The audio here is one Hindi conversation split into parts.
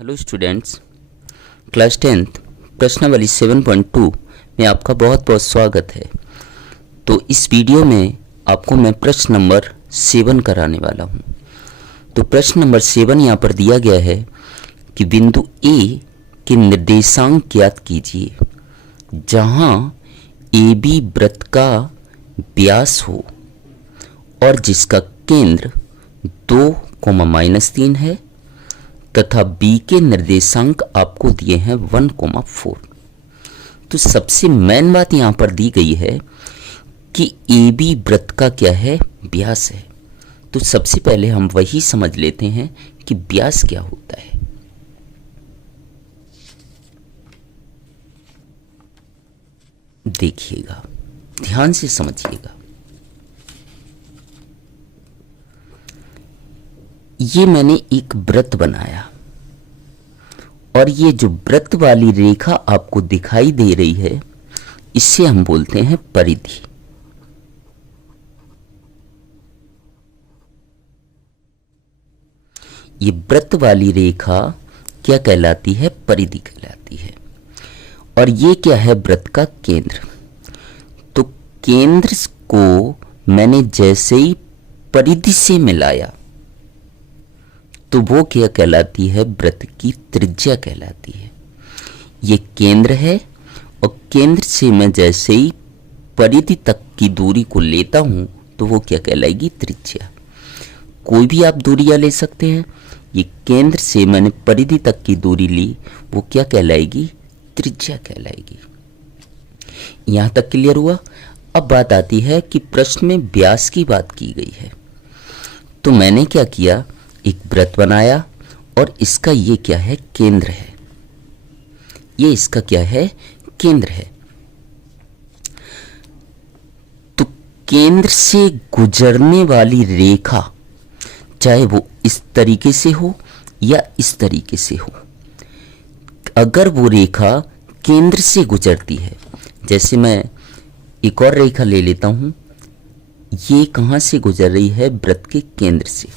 हेलो स्टूडेंट्स, क्लास 10th प्रश्नावली 7.2 में आपका बहुत बहुत स्वागत है। तो इस वीडियो में आपको मैं प्रश्न नंबर 7 कराने वाला हूं। तो प्रश्न नंबर 7 यहाँ पर दिया गया है कि बिंदु ए के निर्देशांक ज्ञात कीजिए जहां ए बी वृत्त का व्यास हो और जिसका केंद्र 2, -3 है तथा बी के निर्देशांक आपको दिए हैं 1, 4। तो सबसे मेन बात यहां पर दी गई है कि ए बी वृत्त का क्या है, व्यास है। तो सबसे पहले हम वही समझ लेते हैं कि व्यास क्या होता है। देखिएगा, ध्यान से समझिएगा। ये मैंने एक वृत्त बनाया और ये जो वृत्त वाली रेखा आपको दिखाई दे रही है इसे हम बोलते हैं परिधि। ये वृत्त वाली रेखा क्या कहलाती है, परिधि कहलाती है। और ये क्या है, वृत्त का केंद्र। तो केंद्र को मैंने जैसे ही परिधि से मिलाया तो वो क्या कहलाती है, वृत्त की त्रिज्या कहलाती है। ये केंद्र है और केंद्र से मैं जैसे ही परिधि तक की दूरी को लेता हूं तो वो क्या कहलाएगी, त्रिज्या। कोई भी आप दूरियां ले सकते हैं। ये केंद्र से मैंने परिधि तक की दूरी ली, वो क्या कहलाएगी, त्रिज्या कहलाएगी। यहां तक क्लियर हुआ। अब बात आती है कि प्रश्न में व्यास की बात की गई है। तो मैंने क्या किया, एक वृत्त बनाया और इसका ये क्या है, केंद्र है। ये इसका क्या है, केंद्र है। तो केंद्र से गुजरने वाली रेखा चाहे वो इस तरीके से हो या इस तरीके से हो, अगर वो रेखा केंद्र से गुजरती है, जैसे मैं एक और रेखा ले लेता हूं, ये कहां से गुजर रही है, वृत्त के केंद्र से,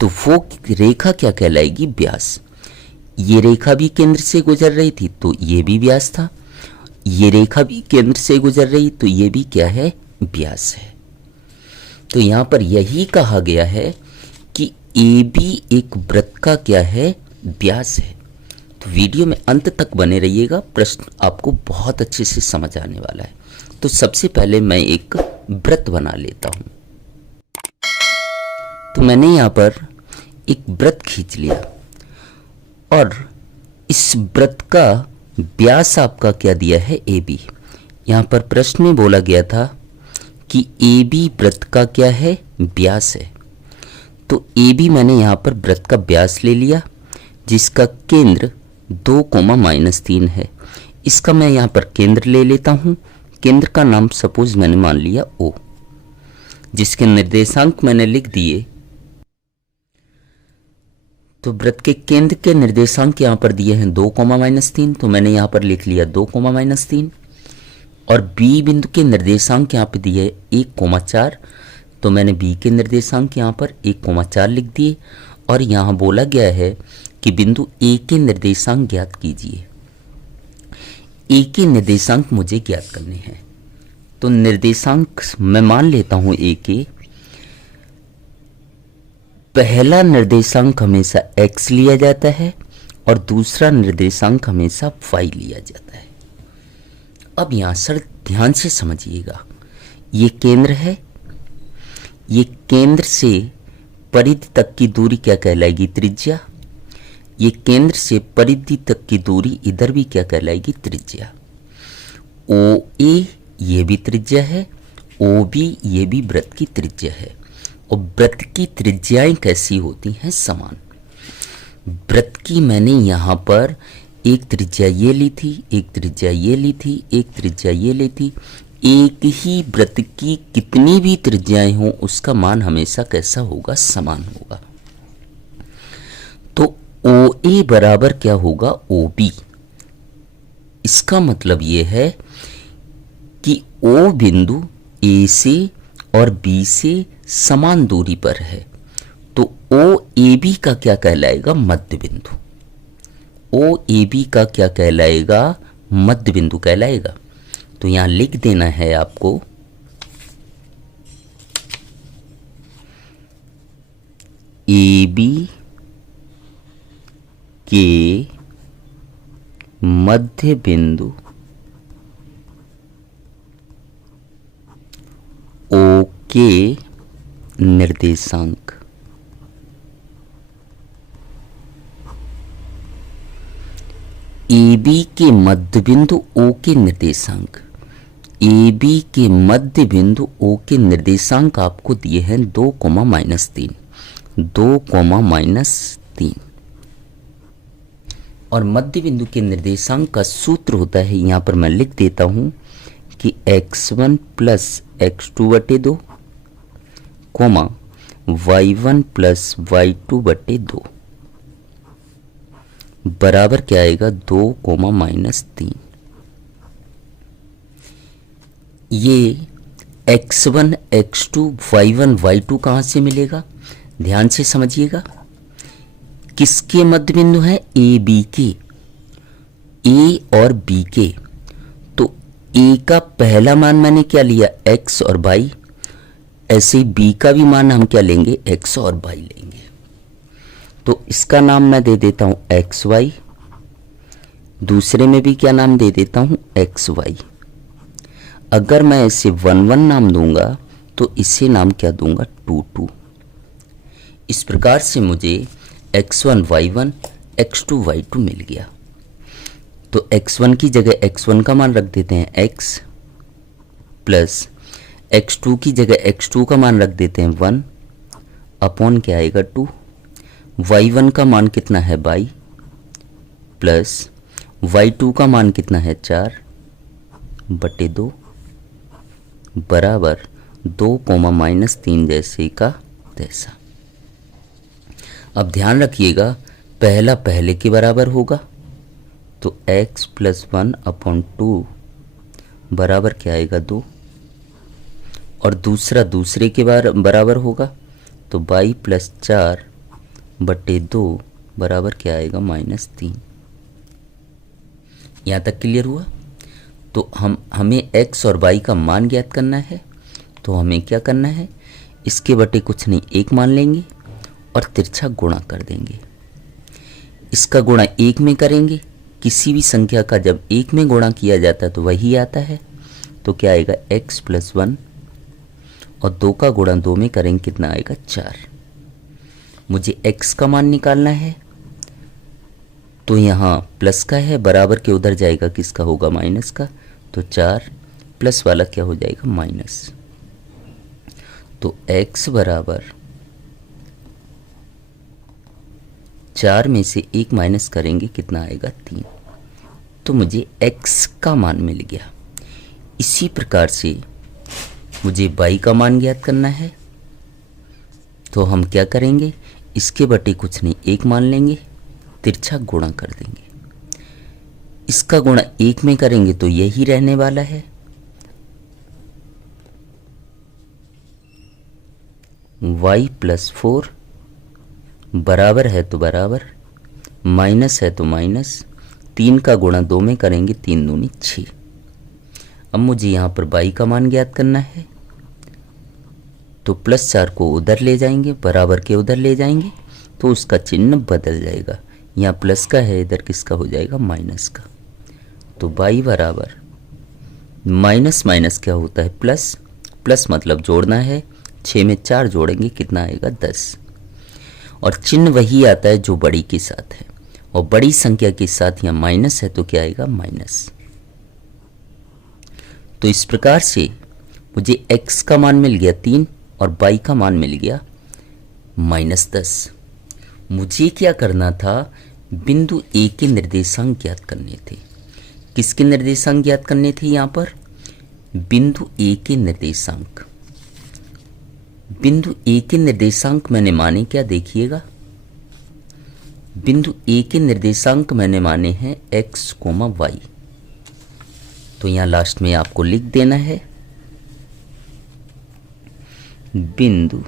तो वो रेखा क्या कहलाएगी, व्यास। ये रेखा भी केंद्र से गुजर रही थी तो ये भी व्यास था। ये रेखा भी केंद्र से गुजर रही तो ये भी क्या है, व्यास है। तो यहां पर यही कहा गया है कि ए बी एक वृत्त का क्या है, व्यास है। तो वीडियो में अंत तक बने रहिएगा, प्रश्न आपको बहुत अच्छे से समझ आने वाला है। तो सबसे पहले मैं एक वृत्त बना लेता हूं। तो मैंने यहां पर एक वृत्त खींच लिया और इस वृत्त का व्यास आपका क्या दिया है, ए बी। यहां पर प्रश्न में बोला गया था कि ए बी वृत्त का क्या है, व्यास है। तो ए बी मैंने यहां पर वृत्त का व्यास ले लिया जिसका केंद्र 2, -3 है। इसका मैं यहां पर केंद्र ले लेता हूं। केंद्र का नाम सपोज मैंने मान लिया O, जिसके निर्देशांक मैंने लिख दिए। तो वृत्त के केंद्र के निर्देशांक यहां पर दिए हैं 2, -3, तो मैंने यहां पर लिख लिया 2, -3। और बी बिंदु के निर्देशांक यहां पर दिए 1, 4, तो मैंने बी के निर्देशांक यहां पर 1, 4 लिख दिए। और यहां बोला गया है कि बिंदु ए के निर्देशांक ज्ञात कीजिए। ए के निर्देशांक मुझे ज्ञात करने हैं। तो निर्देशांक मैं मान लेता हूं ए के। पहला निर्देशांक हमेशा x लिया जाता है और दूसरा निर्देशांक हमेशा y लिया जाता है। अब यहां सर ध्यान से समझिएगा, ये केंद्र है। ये केंद्र से परिधि तक की दूरी क्या कहलाएगी, त्रिज्या। ये केंद्र से परिधि तक की दूरी इधर भी क्या कहलाएगी, त्रिज्या। ओ ए ये भी त्रिज्या है, ओ बी ये भी वृत्त की त्रिज्या है। और वृत्त की त्रिज्याएं कैसी होती हैं, समान। वृत्त की मैंने यहां पर एक त्रिज्या ये ली थी, एक त्रिज्या ये ली थी, एक त्रिज्या ये ली थी। एक ही वृत्त की कितनी भी त्रिज्याएं हों उसका मान हमेशा कैसा होगा, समान होगा। तो ओ ए बराबर क्या होगा, ओ बी। इसका मतलब ये है कि ओ बिंदु ए से और बी से समान दूरी पर है। तो ओ ए बी का क्या कहलाएगा, मध्य बिंदु। ओ ए बी का क्या कहलाएगा, मध्य बिंदु कहलाएगा। तो यहां लिख देना है आपको ए बी के मध्य बिंदु ओ के निर्देशांक ए बी के मध्य बिंदु ओ के निर्देशांक, ए बी के मध्य बिंदु ओ के निर्देशांक आपको दिए हैं 2,-3, 2,-3। और मध्य बिंदु के निर्देशांक का सूत्र होता है, यहां पर मैं लिख देता हूं कि x1 plus x2/2 y1 plus y2/2 बराबर क्या आएगा, 2,-3। ये x1 x2 y1 y2 कहां से मिलेगा, ध्यान से समझिएगा। किसके मध्य बिंदु है, ए बी के, ए और बी के। तो ए का पहला मान मैंने क्या लिया, x और y, ऐसे ही बी का भी मान हम क्या लेंगे, x और y लेंगे। तो इसका नाम मैं दे देता हूं एक्स वाई, दूसरे में भी क्या नाम दे देता हूं, एक्स वाई। अगर मैं इसे 1,1 नाम दूंगा तो इसे नाम क्या दूंगा, 2,2। इस प्रकार से मुझे x1 y1 x2 y2 मिल गया। तो x1 की जगह x1 का मान रख देते हैं x, प्लस x2 की जगह x2 का मान रख देते हैं 1, अपॉन क्या आएगा 2। y1 का मान कितना है y, प्लस y2 का मान कितना है 4/2 बराबर 2,-3 जैसे का तैसा। अब ध्यान रखिएगा, पहला पहले के बराबर होगा तो x प्लस 1/2 बराबर क्या आएगा 2, और दूसरा दूसरे के बराबर होगा तो y प्लस 4/2 बराबर क्या आएगा, -3। यहाँ तक क्लियर हुआ। तो हमें x और y का मान ज्ञात करना है। तो हमें क्या करना है, इसके बटे कुछ नहीं, 1 मान लेंगे और तिरछा गुणा कर देंगे। इसका गुणा 1 में करेंगे, किसी भी संख्या का जब 1 में गुणा किया जाता है तो वही आता है। तो क्या आएगा, x प्लस 1, और 2 का गुणा 2 में करेंगे, कितना आएगा 4। मुझे x का मान निकालना है, तो यहाँ प्लस का है, बराबर के उधर जाएगा, किसका होगा, माइनस का। तो 4 प्लस वाला क्या हो जाएगा, माइनस। तो x बराबर 4 में से 1 माइनस करेंगे, कितना आएगा 3। तो मुझे x का मान मिल गया। इसी प्रकार से मुझे y का मान ज्ञात करना है। तो हम क्या करेंगे, इसके बटे कुछ नहीं, 1 मान लेंगे, तिरछा गुणा कर देंगे। इसका गुणा 1 में करेंगे तो यही रहने वाला है। y प्लस 4 बराबर है तो बराबर, माइनस है तो माइनस, 3 का गुणा 2 में करेंगे, 3 दूनी 6। अब मुझे यहाँ पर y का मान ज्ञात करना है। तो प्लस 4 को उधर ले जाएंगे, बराबर के उधर ले जाएंगे तो उसका चिन्ह बदल जाएगा। यहाँ प्लस का है, इधर किसका हो जाएगा, माइनस का। तो y बराबर माइनस माइनस क्या होता है, प्लस, प्लस मतलब जोड़ना है। 6 में 4 जोड़ेंगे, कितना आएगा 10। और चिन्ह वही आता है जो बड़ी के साथ है, और बड़ी संख्या के साथ यहाँ माइनस है तो क्या आएगा, माइनस। तो इस प्रकार से मुझे x का मान मिल गया 3 और y का मान मिल गया -10। मुझे क्या करना था, बिंदु A के निर्देशांक ज्ञात करने थे। किसके निर्देशांक ज्ञात करने थे, यहाँ पर बिंदु A के निर्देशांक। बिंदु A के निर्देशांक मैंने माने क्या, देखिएगा, बिंदु A के निर्देशांक मैंने माने हैं x, y। तो यहाँ लास्ट में आपको लिख देना है, बिंदु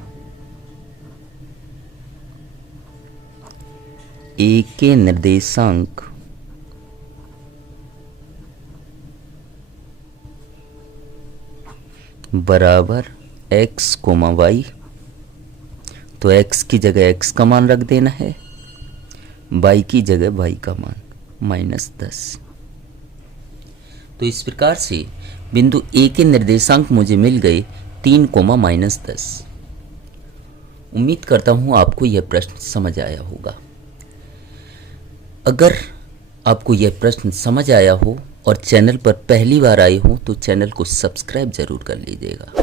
A के निर्देशांक बराबर x कोमा वाई, तो x की जगह x का मान रख देना है, y की जगह y का मान -10। तो इस प्रकार से बिंदु A के निर्देशांक मुझे मिल गए 3 कोमा -10। उम्मीद करता हूँ आपको यह प्रश्न समझ आया होगा। अगर आपको यह प्रश्न समझ आया हो और चैनल पर पहली बार आए हो तो चैनल को सब्सक्राइब जरूर कर लीजिएगा।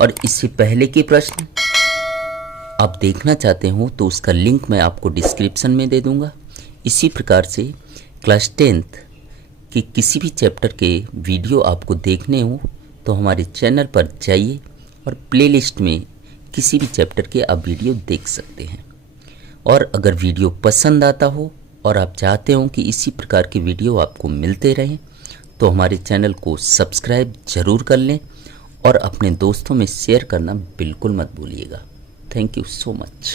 और इससे पहले के प्रश्न आप देखना चाहते हो तो उसका लिंक मैं आपको डिस्क्रिप्शन में दे दूंगा। इसी प्रकार से क्लास 10th के किसी भी चैप्टर के वीडियो आपको देखने हो तो हमारे चैनल पर जाइए और प्लेलिस्ट में किसी भी चैप्टर के आप वीडियो देख सकते हैं। और अगर वीडियो पसंद आता हो और आप चाहते हो कि इसी प्रकार के वीडियो आपको मिलते रहें तो हमारे चैनल को सब्सक्राइब जरूर कर लें और अपने दोस्तों में शेयर करना बिल्कुल मत भूलिएगा। Thank you so much.